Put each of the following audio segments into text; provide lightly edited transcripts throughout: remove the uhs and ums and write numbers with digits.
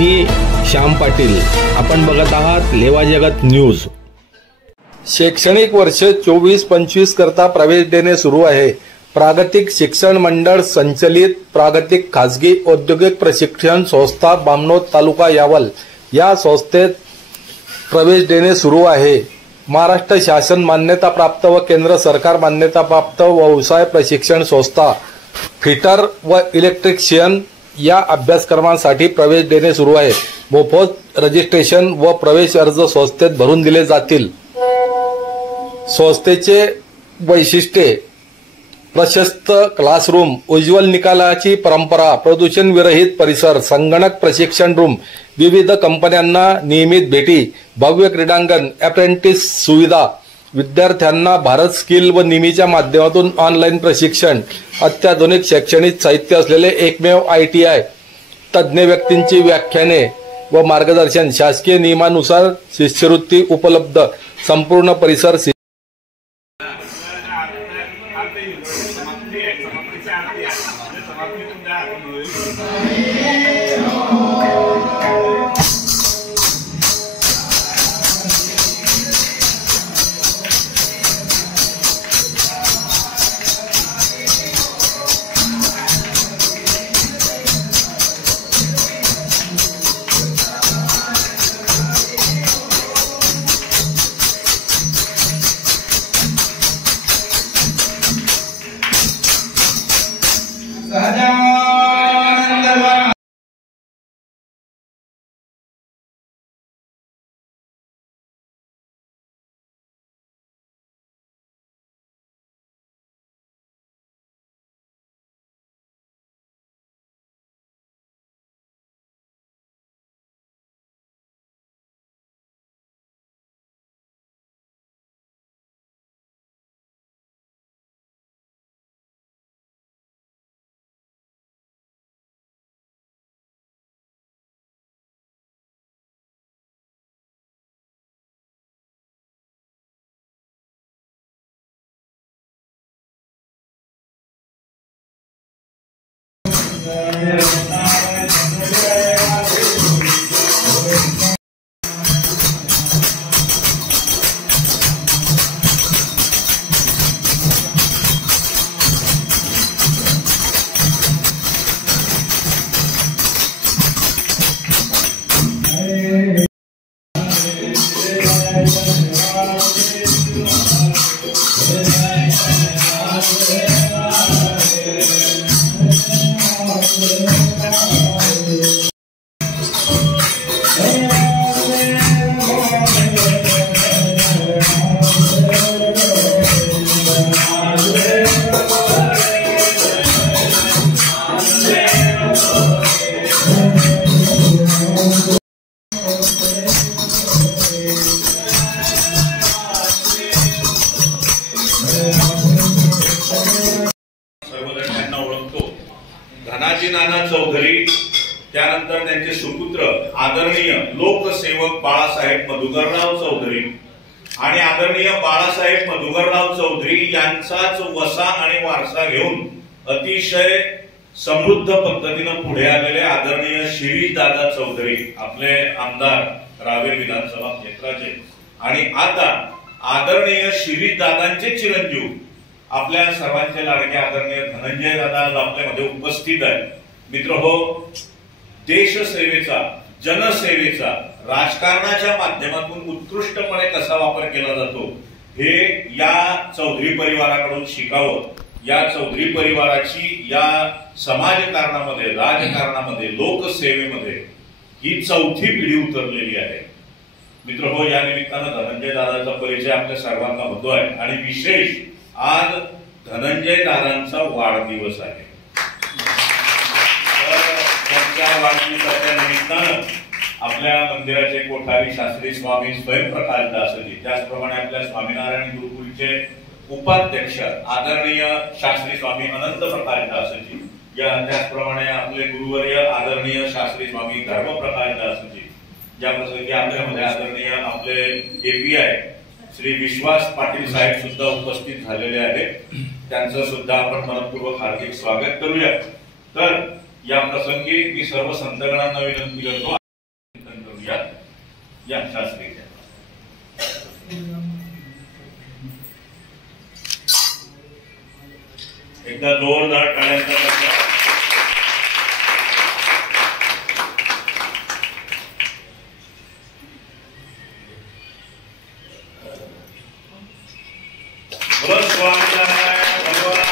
मी श्याम पाटील, आपण बघत आहात लेवा जगत न्यूज। शैक्षणिक वर्ष 24-25 करता प्रवेश देणे सुरू आहे। प्रागतिक शिक्षण मंडळ संचलित प्रागतिक खासगी औद्योगिक प्रशिक्षण संस्था बामनोद तालुका यावल या संस्थेत प्रवेश देणे सुरू आहे। महाराष्ट्र शासन मान्यता प्राप्त व केंद्र सरकार मान्यता प्राप्त व्यवसाय प्रशिक्षण संस्था फिटर व इलेक्ट्रिशियन या अभ्यासक्रमांसाठी प्रवेश देणे सुरू आहे। मोफत रजिस्ट्रेशन व प्रवेश अर्ज संस्थेत भरून दिले जातील। संस्थेचे वैशिष्ट्ये: प्रशस्त क्लासरूम, उज्ज्वल निकालाची परंपरा, प्रदूषण विरहित परिसर, संगणक प्रशिक्षण रूम, विविध कंपन्यांना नियमित भेटी, भव्य क्रीडांगण, अप्रेंटिस सुविधा, विद्यार्थ्यांना भारत स्किल व निमीच्या माध्यमातून ऑनलाईन प्रशिक्षण, अत्याधुनिक शैक्षणिक साहित्य असलेले एकमेव ITI, तज्ज्ञ व्यक्तींची व्याख्याने व मार्गदर्शन, शासकीय नियमानुसार शिष्यवृत्ती उपलब्ध, संपूर्ण परिसर धनाजी नाना चौधरी, त्यानंतर त्यांचे सुपुत्र आदरणीय लोकसेवक बाळासाहेब मधुकरराव चौधरी आणि आदरणीय बाळासाहेब मधुकरराव चौधरी यांचाच वसा आणि वारसा घेऊन अतिशय समृद्ध पद्धतीने पुढे आलेले आदरणीय शिरीष दादा चौधरी, आपले आमदार रावेर विधानसभा क्षेत्राचे, आणि आता आदरणीय शिरीष दादांचे चिरंजीव आपल्या सर्वांचे लाडके आदरणीय धनंजय दादा आपल्यामध्ये उपस्थित आहे। मित्रहो, देशसेवेचा, जनसेवेचा, राजकारणाच्या माध्यमातून उत्कृष्टपणे कसा वापर केला जातो हे या चौधरी परिवाराकडून शिकावं। या चौधरी परिवाराची या समाजकारणामध्ये, राजकारणामध्ये, लोकसेवेमध्ये ही चौथी पिढी उतरलेली आहे। मित्रहो, या निमित्तानं धनंजय दादाचा परिचय आपल्या सर्वांना होतोय आणि विशेष आज धनंजय दादांचा वाढदिवस आहे। त्यांच्या वाढदिवसाच्या निमित्तानं आपल्या मंदिराचे कोठारी शास्त्री स्वामी स्वयंप्रकाश दासजी, त्याचप्रमाणे आपल्या स्वामीनारायण गुरुकुलचे उपाध्यक्ष आदरणीय शास्त्री स्वामी अनंत प्रकाश दासजी, त्याचप्रमाणे आपले गुरुवर्य आदरणीय शास्त्री स्वामी धर्मप्रकाश दासजी, ज्या प्रसंगी आपल्यामध्ये आदरणीय आपले API श्री विश्वास पाटील साहेब सुद्धा उपस्थित झालेले आहेत। त्यांचं सुद्धा आपण मनपूर्वक हार्दिक स्वागत करूया। तर या प्रसंगी मी सर्व संतगणांना विनंती करतो या शास्त्री एकदा जोरदार टाळ्यांचा गजर. बोलो स्वामीनारायण भगवान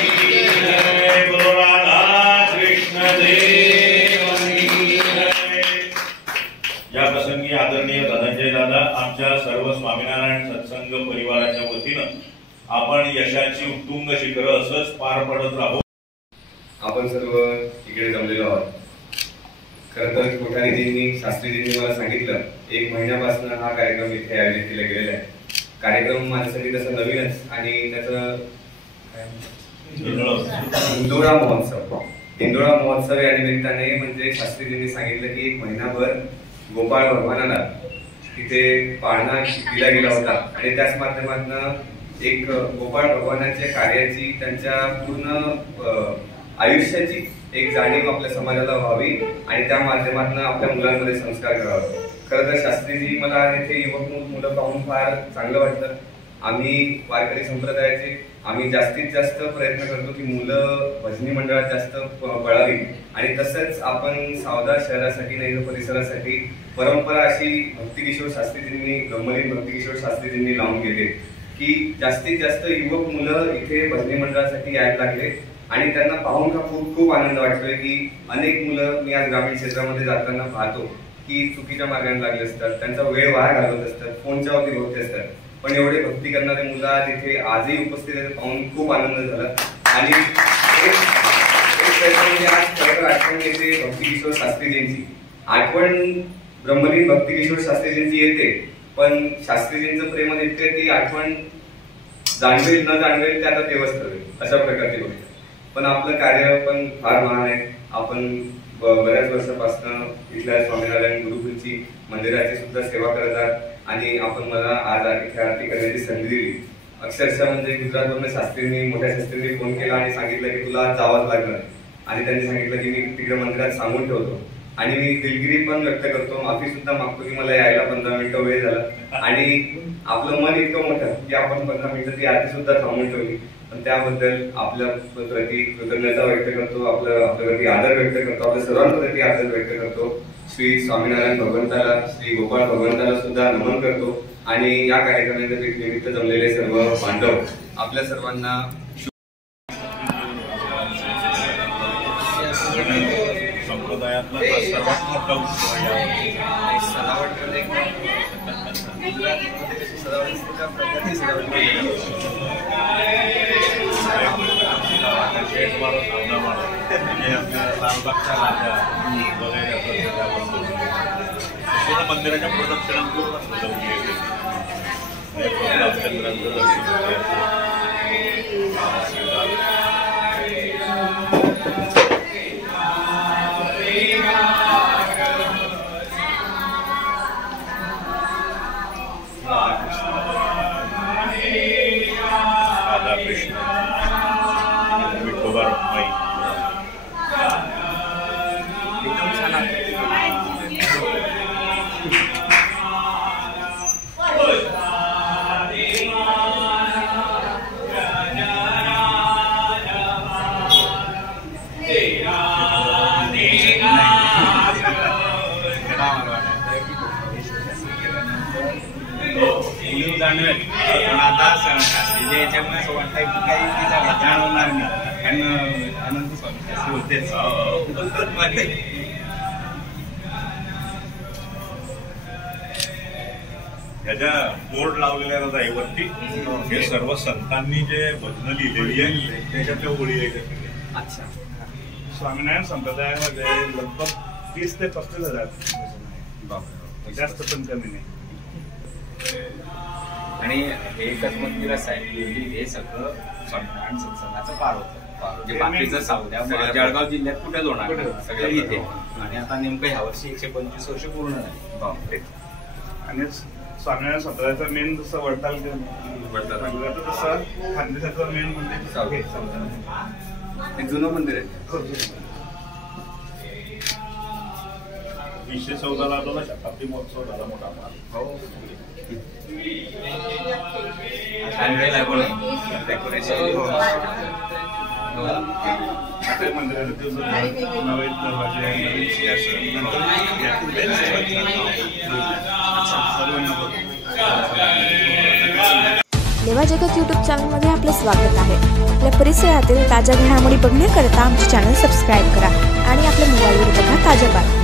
की जय. बोलो राधा कृष्ण देव की जय. या प्रसंगी आदरणीय धनंजय दादा आमच्या सर्व स्वामीनारायण सत्संग परिवाराच्या वतीनं आपण यशाची उत्तुंग शिखरं असंच पार पडत राहू. आपण सर्व इकडे जमलेलो आहोत. खरं तर कोठारीजींनी शास्त्रीजींनी मला सांगितलं 1 महिन्यापासून हा कार्यक्रम इथे आयोजित केला गेलेला आहे. कार्यक्रम माझ्यासाठी तसं नवीनच आणि त्याचं इंदोरा महोत्सव या निमित्ताने म्हणजे शास्त्रीजींनी सांगितलं की 1 महिनाभर गोपाळ भगवानाला तिथे पाळणा दिला गेला होता आणि त्याच माध्यमातून एक गोपाळ भगवानाच्या कार्याची त्यांच्या पूर्ण आयुष्याची एक जाणीव आपल्या समाजाला व्हावी आणि त्या माध्यमातून आपल्या मुलांमध्ये संस्कार करावे. खरं तर शास्त्रीजी मला इथे युवक मुलं पाहून फार चांगलं वाटतं. आम्ही वारकरी संप्रदायाचे आम्ही जास्तीत जास्त प्रयत्न करतो की मुलं भजनी मंडळात जास्त पळावी आणि तसंच आपण सावदा शहरासाठी नाही तर परिसरासाठी परंपरा अशी भक्तिकिशोर शास्त्रीजींनी ब्रह्मलीन भक्तिकिशोर शास्त्रीजींनी लावून गेले की जास्तीत जास्त युवक मुलं इथे भजनी मंडळासाठी यायला लागले आणि त्यांना पाहून का खूप आनंद वाटतोय की अनेक मुलं मी आज ग्रामीण क्षेत्रामध्ये जाताना पाहतो की चुकीच्या मार्गाने लागले असतात, त्यांचा वेळ वाया घालवत असतात, फोनच्या वरती होते असतात. पण एवढे भक्ती करणारे मुलं तिथे आजही उपस्थित आहेत पाहून खूप आनंद झाला. आणि आज खरं आठवण येते भक्तिकिशोर शास्त्रीजींची. आठवण ब्रह्मलीन भक्तिकिशोर शास्त्रीजींची येते पण शास्त्रीजींचं प्रेम इतके ती आठवण जाणवेल न जाणवेल ते आता तेव्हाच ठरेल अशा प्रकारची गोष्ट. पण आपलं कार्य पण फार महान आहे. आपण बऱ्याच वर्षापासून इथल्या स्वामीनारायण गुरुकुलची मंदिराची सुद्धा सेवा करत आहात आणि आपण मला आज इथे आरती करण्याची संधी दिली. अक्षरशः म्हणजे गुजरातवरून शास्त्रींनी मोठ्या शास्त्रींनी फोन केला आणि सांगितलं की तुला जावंच लागणार आणि त्यांनी सांगितलं की मी तिकडे मंदिरात सांगून ठेवतो आणि मी दिलगिरी पण व्यक्त करतो, माफी सुद्धा मागतो की मला यायला 15 मिनिटं वेळ झाला आणि आपलं मन इतकं मोठं की आपण 15 मिनिटं ती आरती सुद्धा थांबून ठेवली. पण त्याबद्दल आपल्या प्रति कृतज्ञता व्यक्त करतो, आपल्याप्रती आदर व्यक्त करतो, आपल्या सर्वांप्रती आदर व्यक्त करतो. श्री स्वामीनारायण भगवंताला, श्री गोपाळ भगवंताला सुद्धा नमन करतो आणि या कार्यक्रमाच्या निमित्त जमलेले सर्व बांधव आपल्या सर्वांना संप्रदायातला सर्वात मोठा उत्सव आहे. मंदिराच्या प्रदक्षिणांपूर्ण राधा कृष्ण विठोबा रखमाई एकदम छान आहे. पण आता शास्त्रीच्या याच्यामुळे असं वाटतंय की काही जाणवणार नाही कारण अनंत स्वामी शास्त्री होतेच. ह्याच्या बोर्ड लावलेल्या जाई वरती हे सर्व संतांनी जे भजनं लिहिलेली आहे त्याच्यातल्या ओळी आहे. अच्छा. स्वामीनारायण संप्रदायामध्ये लगभग 30 ते 35 हजार जास्त पण कमी नाही. आणि हे एकच मंदिर असं आहे की हे सगळं स्वामीनारायण सत्संगाचं पार होतं. म्हणजे बाकीचं सावद्या जळगाव जिल्ह्यात कुठेच होणार सगळं इथे. आणि आता नेमकं ह्या वर्षी 125 वर्ष पूर्ण झाली. आणि स्वामीनारायण संप्रदायाचा मेन जसं वडताल तसं खानदेशाचं मेन मंदिर जुनं मंदिर आहे. 214 जो शताब्दी महोत्सव झाला मोठा लेवा जगत यूट्यूब चॅनलमध्ये आपलं स्वागत आहे. आपल्या परिसरातील ताज्या घडामोडी बघण्याकरता आमचे चॅनल सबस्क्राईब करा आणि आपल्या मोबाईलवर बघा ताज्या बातम्या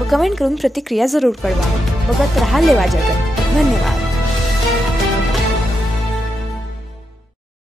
व कमेंट करून प्रतिक्रिया जरूर कळवा. बघत रहा लेवा जगत. धन्यवाद.